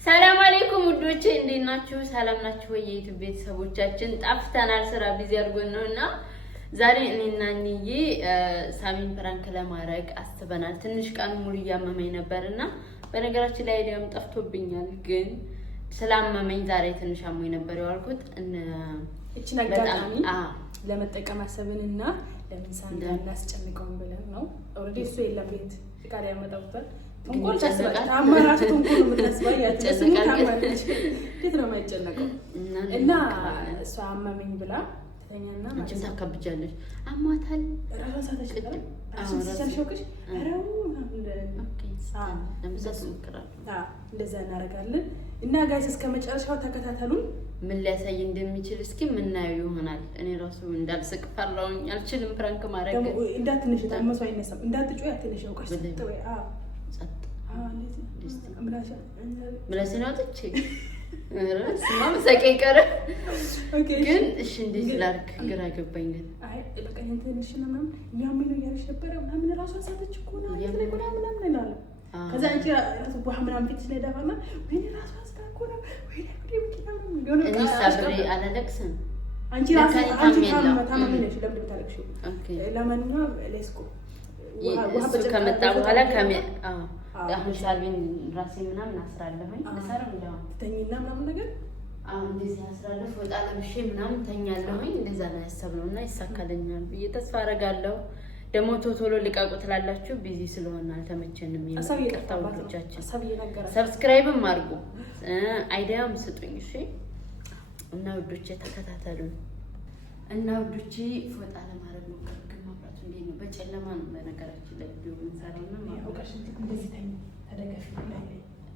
ሰላም አለይኩም ውዶቼ እንዴት ናችሁ? ሰላም ናችሁ ወይ? የዩቲዩብ ቤተሰቦቻችን ጠፍተናል፣ ስራ ቢዚ አድርጎን ነውና ዛሬ እኔና እንዬ ሳሚን ፕራንክ ለማድረግ አስበናል። ትንሽ ቀን ሙሉ እያመመኝ ነበርና በነገራችን ላይ አይዲያም ጠፍቶብኛል፣ ግን ስላመመኝ ዛሬ ትንሽ አሞኝ ነበር ያልኩት እቺ አጋጣሚ ለመጠቀም አሰብንና ለምን ሳንዳ እናስጨንቀውን ብለን ነው። ኦሬዲ እሱ የለም ቤት ፍቃድ ያመጣውበት እንኳን ታማራቱ እንኳን ምትነስባይ ያተሰሙ ታማራች እንዴት ነው የማይጨነቀው እና እሷ አመመኝ ብላ ተኛና ማለት ነው ታከብጃለሽ አማታል ራሳታች ጋር አሰሰልሽውሽ አራው እንደዛ እናደርጋለን እና ጋይስ እስከ መጨረሻው ተከታተሉን። ምን ሊያሳይ እንደሚችል እስኪ ምናየው ይሆናል። እኔ ራሱ እንዳልስቅ ፈራውኝ አልችልም ፕራንክ ማድረግ እንዳትነሽ ታመሰው አይነሳም እንዳትጮይ አትነሽ ነው ቀስ ተወይ ምላሴን አውጥቼ ስማ መሳቂያ ቀረ። ግን እሺ እንዴት ላድርግ ግራ ገባኝ። ግን አይ በቃ እንትንሽ ምናምን ያምን ነው ያልሽ ነበር ምናምን ራሷን ሳተች እኮ ነው ያምን ምናምን ይላል። ከዛ እንጂ ራሱ ምናምን ፊት ስለዳፋና ወይ ራሷን ሳተች እኮ ነው ወይ እኔ ሳብሬ አላለቅስም። አንቺ ታማሚ ነሽ ለምን ብታለቅሽው? ለማንኛውም ሌስኮ እሱ ከመጣ በኋላ አሁን ሻልቪን ራሴ ምናምን አስራለሁኝ ለሰራው እንደው ተኝና ምናምን ነገር እንደዚህ አስራለሁ ፎጣ ለብሼ ምናምን ተኛለሁኝ። እንደዛ ነው ያሰብነውና ይሳካልኛል ብዬ ተስፋ አደርጋለሁ። ደግሞ ቶሎ ልቃቁ ትላላችሁ ቢዚ ስለሆነ አልተመቸንም። ይቅርታው ልጆቻችን ሰብስክራይብም አድርጉ አይዲያም ስጡኝ እሺ። እና ውዶቼ ተከታተሉን እና ውዶቼ ፎጣ ለማድረግ ነው እንዴ ነው በጨለማ ነው በነገራችን ላይ ቪዲዮ እንሰራውና ማውቃሽ እንደዚህ ተደገፊ ላይ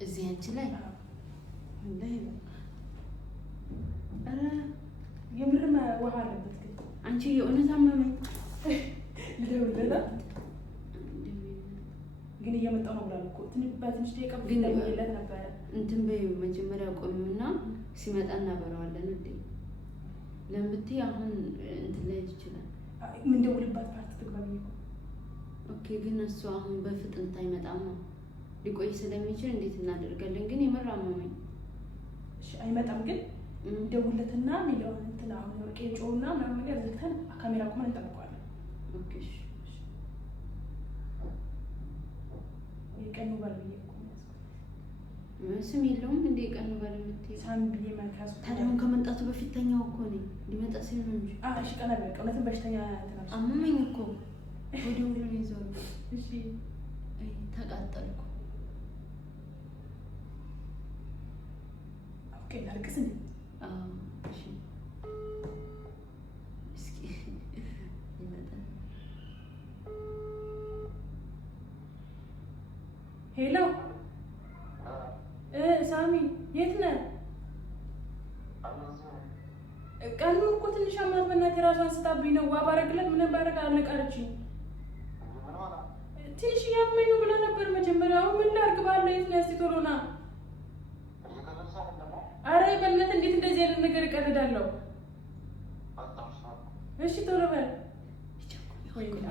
እዚህ አንቺ ላይ እንዴ አረ የምርማ ውሃ አለበት ግን አንቺ የእውነት አመመኝ ይደውልላ ግን እየመጣው ነው ብላልኩ ትንሽ ደቂቃ ግን ለምን ነበር እንትን በዩ መጀመሪያ ቆዩና ሲመጣ እናበራዋለን እንዴ ለምትይ አሁን እንትን ላይ ይችላል ምን ደውልባት ፓርት ትግባኝ ኦኬ። ግን እሱ አሁን በፍጥነት አይመጣም ነው ሊቆይ ስለሚችል እንዴት እናደርጋለን? ግን የመራመመኝ እሺ አይመጣም። ግን ደውለትና ሚሊዮን እንትና አሁን ወርቄጮና ምናምን ነገር ዘግተን ካሜራ ቆመን እንጠብቀዋለን። ኦኬ እሺ የቀኑ ባልብዬ ስም የለውም እንዴ ቀኑ ባልምትይ ሳምብዬ መልካስ ታዲያ ከመምጣቱ በፊት ተኛው እኮ ነው ሊመጣ ሲል ነው እንጂ እሺ ቀና በቃ እውነትም በሽተኛ ተናሽ አመመኝ እኮ ወዲው ነው ይዘው እሺ ተቃጠልኩ። ኦኬ ላልቅስ እንዴ እሺ እስኪ ይመጣ ሄሎ ሳሚ የት ነህ? ቀኑ እኮ ትንሽ አማት በእናትህ ራሷን ስታብኝ ነው። ዋ ባረግለት ምን ባረግ አልነቃረችኝ። ትንሽ ያመኝ ነው ብላ ነበር መጀመሪያ። አሁን ምን ላድርግ ባለው የት ነው? እስኪ ቶሎ ና። ኧረ በእናትህ እንዴት እንደዚህ አይነት ነገር እቀልዳለሁ? እሺ ቶሎ በል።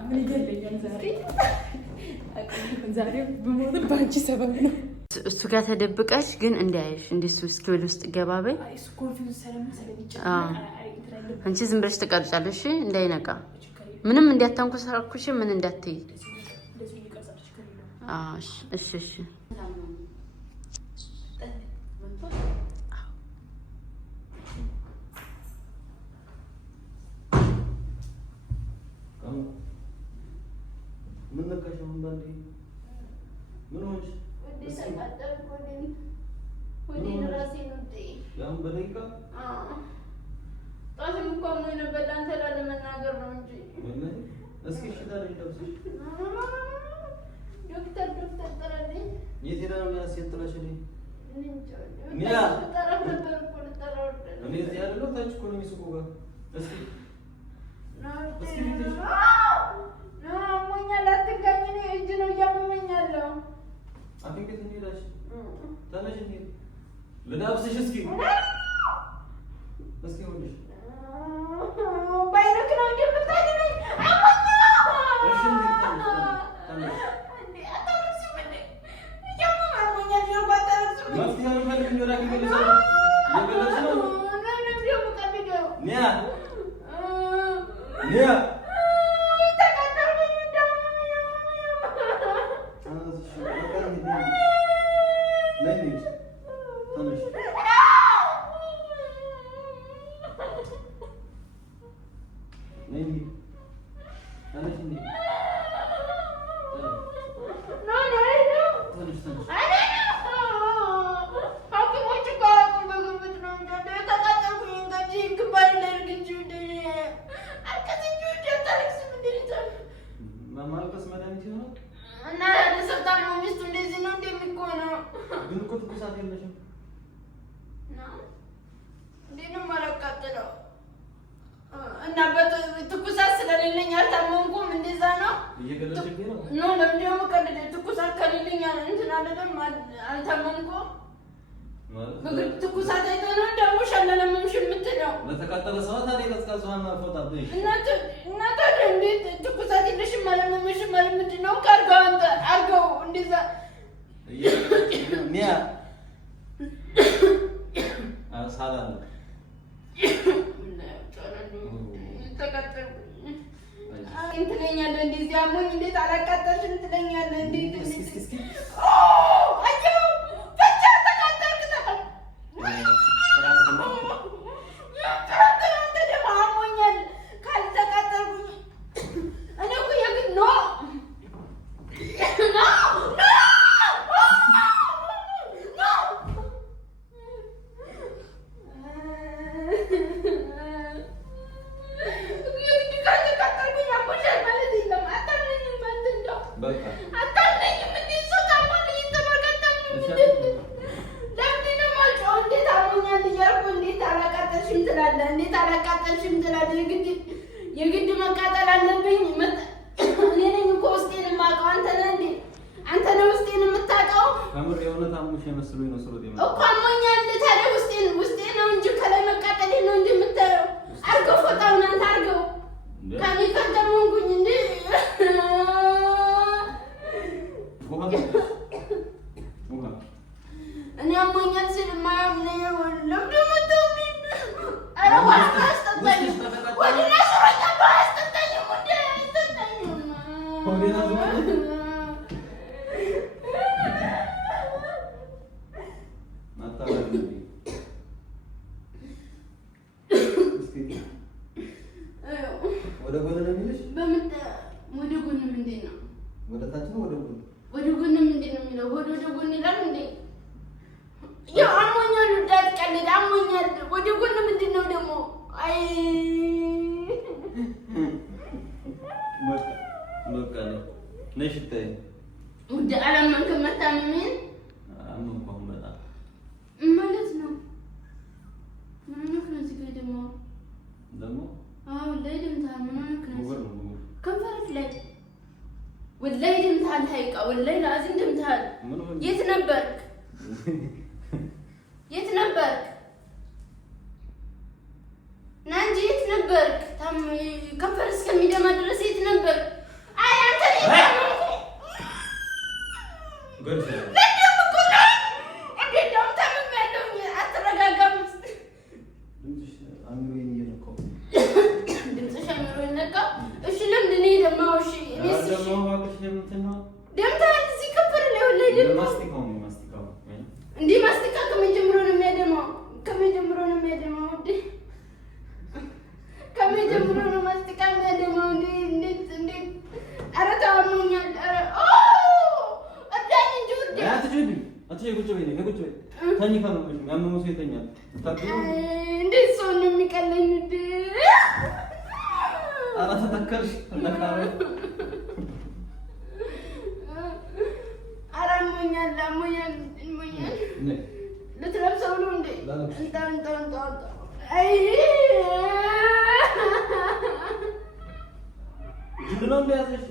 ምን ይገለኛል ዛሬ ብሞትም በአንቺ ሰበብ ነው። እሱ ጋር ተደብቀሽ ግን እንዳያይሽ እንደሱ እስኪ ወደ ውስጥ ገባ በይ። አንቺ ዝም ብለሽ ትቀርጫለሽ እንዳይነቃ ምንም እንዲያታንኩሽ ምን እንዳትይ። እሺ እሺ ምን ነካሽ? ምን ባንዴ ምን ሆነሽ? ያም በደቂቃ ጣትም እኮ ምን ነበር አንተ ላለመናገር ነው እንጂ እስኪ እሺ ታዲያ ልብስሽ ዶክተር ጥራልኝ። የት ሄዳ ነው ያስየጥላሽ? ሚያ ተጠራፍ ነበር እኮ ልጠራው እኔ እዚህ ያለው ታች እኮ ነው የሚስቁ ጋር እስኪ ሞኛል አትጋኝ ነው እጅ ነው እያመመኛለሁ። አሁን ግን እንዴላሽ ታነሽ እንዴ ለዳብስሽ እስኪ ወልሽ ባይነክ ነው እንደምታገኝ አሞኛ እሺ እንዴ ታነሽ እንዴ አታውቅም እንዴ ያመመኛል ነው ባታውቅም አስፈልግኝ ወደ ሐኪም ቤት ልውሰድ። እየገለጽሽ ነው። ኒያ ማልቀስ መድኃኒት ይሆናል እና ለሰብታም ሚስቱ እንደዚህ ነው እንደሚሆነው። ግን እኮ ትኩሳት የለሽም እንዴት ነው የማላቃጥለው? እና ትኩሳት ስለሌለኝ አልታመምኩም። እንደዛ ነው እየገለጽሽኝ ነው። ኖ ለምንድን ነው የምቀልደው? ትኩሳት ከሌለኝ እንትን አይደለም አልታመምኩም። ትኩሳት አይቶ ነው ደግሞ ሸለለምሽ የምትለው ለተቃጠለ ሰው ታዲያ ቀዝቃዛዋን አፎጣብሽ እና ታዲያ እንዴት ትኩሳት የለሽም አለመመሽም ማለት ምንድን ነው? ካርጋው አንተ አርገው እንደዛ ኒያ ሳላለ ትለኛለህ እንደዚህ አሞኝ እንዴት አላቃጠልሽም ትለኛለህ። እንዴት እንዴት አላቃጠልሽም ትላለህ? የግድ መቃጠል አለብኝ? እኔ ነኝ እኮ ውስጤን የማውቀው። አንተ ነህ እንዴ? አንተ ነህ ውስጤን የምታውቀው። ከምር የእውነት አሞሽ የመስሎኝ ነው ስሮጥ እኮ አሞኛል። ታዲያ ውስጤ ነው እንጂ ከላይ መቃጠል ነው እንጂ የምታየው። አድርገው ፎጣውን አንተ አድርገው። ከኔ ከተመንኩኝ እንዴ እኔ አሞኛል ስል ማያምነኝ ወለም ደግሞ ወደ ጎን ነው የሚልሽ? ወደ ጎን ምንድን ነው? ወደ ታች ነው ወደ ጎን? ወደ ጎን ምንድን ነው የሚለው? ወደ ጎን ይላል እንዴ? ያው አሞኛል። እንዳትቀልድ አሞኛል። ወደ ጎን ምንድን ነው ደግሞ? አይ በቃ ነሽ ታይ ወደ አላመንክም መታመሜን አመንኩ በጣም ማለት ነው። ምን ነው እዚህ ጋር ደግሞ አዎ ላይ ደምታል። ምን ነው ከንፈርህ ላይ ወላሂ ደምታል። ታይቃ ወላሂ ላዚም ደምታል። የት ነበርክ? የት ነበርክ? ና እንጂ የት ነበርክ? ከንፈር እስከሚደማ ድረስ የት ነበርክ? አይ አንተ ድምፅሽ አእምሮዬን ነካው። እሺ ለምንድን ነው የደማው? እሺ ደምታል እዚህ ከንፈር ላይ ወላሂ ደምታል። እንዴ ማስቲካ ከምን ጀምሮ ነው የሚያደማው? ከምን ጀምሮ ነው የሚያደማው? ከምን ጀምሮ ነው ማስቲካ የሚያደማው? እንዴት ኧረ ታሞኛል። ኧረ እዳኝ እንጂ ውዴ ቁጭ በይ ተኝ ከመመሽ ያመመው ሰው ይተኛል። እንዴት ሰው ነው የሚቀለኝ ውዴ? ኧረ ተተከልሽ ተነካረ አሞኛል። ልትለብሰው ነው እንዴ? እንጣ አይ ጅን ነው እንደያዘሽ?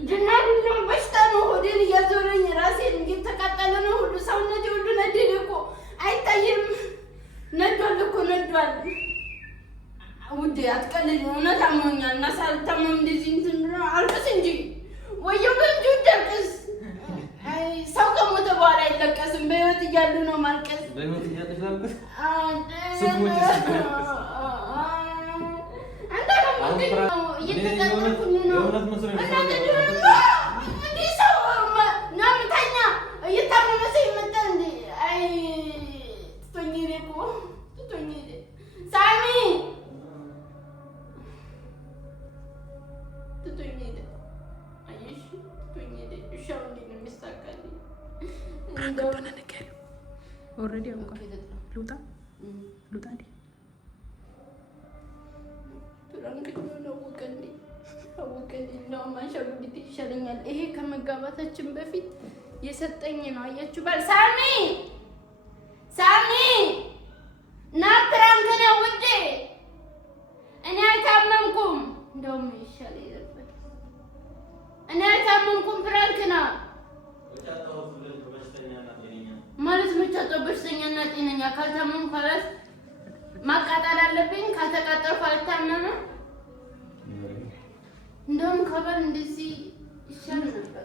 ጅን አይደለም በሽታ ነው። ሆዴን እያዞረኝ ራሴን እየተቃጠለ ነው። ሁሉ ሰውነቴ ሁሉ ነደደ እኮ አይታይም። ነዷል እኮ ነዷል። ውዴ አትቀልድ። እውነት አሞኛል እና ሳልታመም እንደዚህ እንትን አልቅስ እንጂ ወየው በእንጂ ደርቅስ። አይ ሰው ከሞተ በኋላ አይለቀስም። በህይወት እያሉ ነው ማልቀስ። በህይወት እያለሽ ማልቀስ ኦልሬዲ አውቃለሁ። ልውጣ እንዴ? ይሻለኛል። ይሄ ከመጋባታችን በፊት የሰጠኝ ነው። አያችሁ ባል ሳሚ ና ፕራንክ ነው ውዴ። እኔ አልታመምኩም። እንደውም ይሻለኝ ነበር። እኔ አልታመምኩም። ፕራንክ ነው ማለት መቻጣው በሽተኛና ጤነኛ። ካልታመምኩ ካላስ ማቃጠል አለብኝ። ካልተቃጠልኩ አልታመምም። እንደውም ከባል እንደዚህ ይሻል ነበር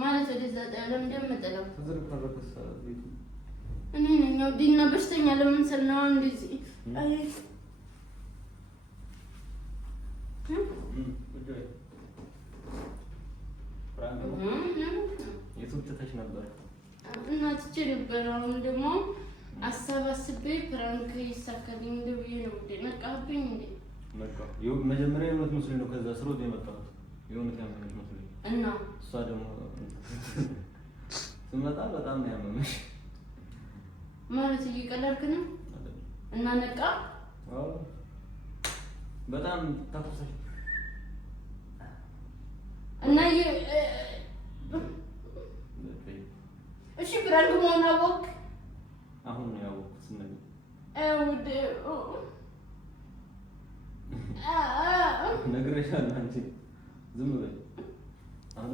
ማለት ወደዛ ጣዩ። ለምን እንደምጠላው እኔ ነኝ። ያው ዲና በሽተኛ ለምን ሰልናው እንደዚህ አይ የቱትተሽ ነበር እና ትቼ ነበር። አሁን ደግሞ አሰባስቤ ፕራንክ ይሳካልኝ እንደብዬ ነው እንዴ ነቃብኝ እንዴ ነቃ። መጀመሪያ የሆነት መስሎኝ ነው። ከዛ ስሮት የመጣሁት የሆነት ያመመሽ መስሎኝ እና እሷ ደግሞ ስመጣ በጣም ነው ያመመሽ ማለት እየቀለድክ ነው እና ነቃ። አዎ በጣም ታፈሰሽ እና እሺ ፕራንክ መሆን አወቅ። አሁን ነው ያወቅኩት። ስንል ነግሬሻለሁ። አንቺ ዝም በይ።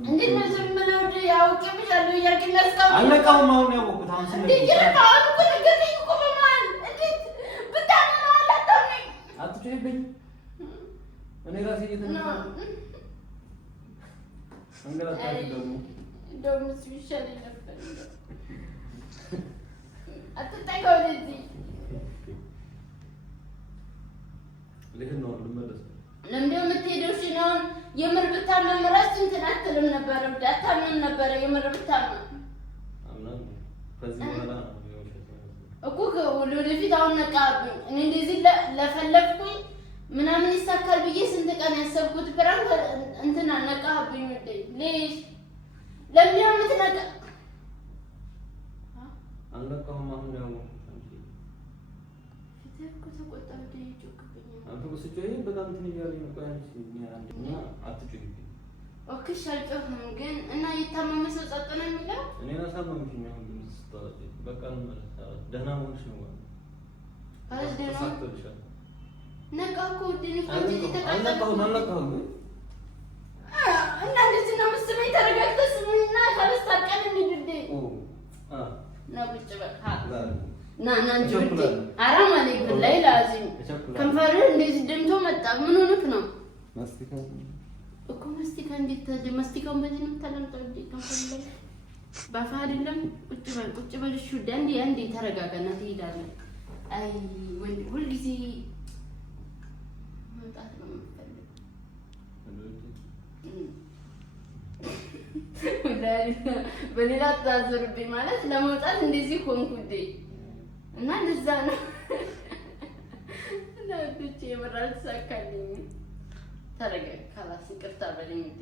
እንዴት ነው ዝም ብለው ያውቅ ብቻለሁ ያርግላስታው አለቃውም አሁን ነው ያወቅኩት። አሁን ስንል ይልካው እኮ ነገርኩኝ እኮ በማን እንዴት ብታመና አላጣኝ አትጨይብኝ። እኔ ራሴ እየተነሳ አንገላታሽ ደግሞ እንደውም እሱ ይሻለኝ ነበር። አትጠጋው ለዚህ ልሄድ ነው ልመለስ። ለምን የምትሄደው? እሺ ነው የምር ብታመም ራስ እንትን አትልም ነበር። አታምንም ነበር የምር ብታመም አምናም ከዚህ በኋላ እኮ ወደፊት አሁን ነቃብኝ። እኔ እንደዚህ ለፈለፍኩኝ ምናምን ይሳካል ብዬ ስንት ቀን ያሰብኩት ፕራንክ እንትና ነቃብኝ። ወዴ ለይሽ ለምን የምትነቃ አልነቃሁም። አሁን ያው እኮ ተቆጣሁ ይጮክብኝ። አንተ ወስጆኝ በጣም እንትን እያለኝ ነው። ቆይ አንቺ እና አትጮህብኝ። ኦኬሽ አልጮህም ግን እና የታመመ ሰው ጸጥ ነው የሚለው። እኔ አሳመምሽኝ። አሁን ግን ስትወጪ በቃ ደህና ሆነሽ ነው ማለት አረስ ደህና ተሳክቶልሻል። ነቃ እኮ ድን ቆንጆ ተቃጠልኩ። አልነቃሁም እና እንደዚህ ነው መስመኝ። ተረጋግተህ ስሙኝና ካለስታቀን እንድዴ ና ቁጭ በቃ ና እንጂ ብቻ አራም አለኝ ብላይ ላዚም ከንፈር እንደዚህ ደምቶ መጣ። ምን ሆነክ ነው? ማስቲካ እኮ ማስቲካ እንዴት ታዲያ ማስቲካውን በዚህ ነው ታለምጠው እንዴ? ከንፈር ላይ ባፋ አይደለም። ቁጭ በል እሺ። አንዴ ተረጋጋና ትሄዳለህ። አይ ወንድ ሁልጊዜ መውጣት ነው የምፈልገው። በሌላ ተዛዝርብኝ ማለት ለመውጣት እንደዚህ ሆንኩ እና ለዛ ነው እና ብቻ የመራል ተሳካልኝ። ተረጋጋ። ካላስ ይቅርታ በለኝ እንዴ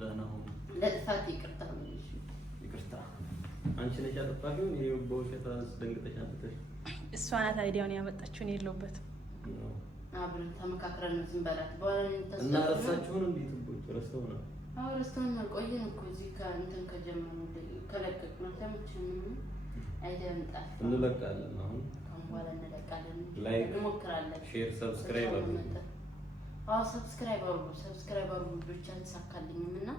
ደህና ሁን። ለጥፋት ይቅርታ በለኝ። ይቅርታ አንቺ ነሽ ያጠፋሽው። ይሄ በውሸት አስደንግጠሽ አንተሽ እሷ ናት አይዲያውን ያመጣችው። እኔ የለሁበትም። አብረን ተመካክረን ነው ዝም በላት። በኋላ እና ረሳችሁን እንዴ? ትቦች ረስተው ነው። አዎ ረስተውና ቆየን እኮ እዚህ ከእንትን ከጀመረው ከለቀቅነው ተመቸን። አይደም ጣፍ እንለቃለን። አሁን በኋላ እንለቃለን። ላይክ እንሞክራለን። ሼር ሰብስክራይብ አድርጉ። ሰብስክራይብ አድርጉ። ብቻ ተሳካልኝም እና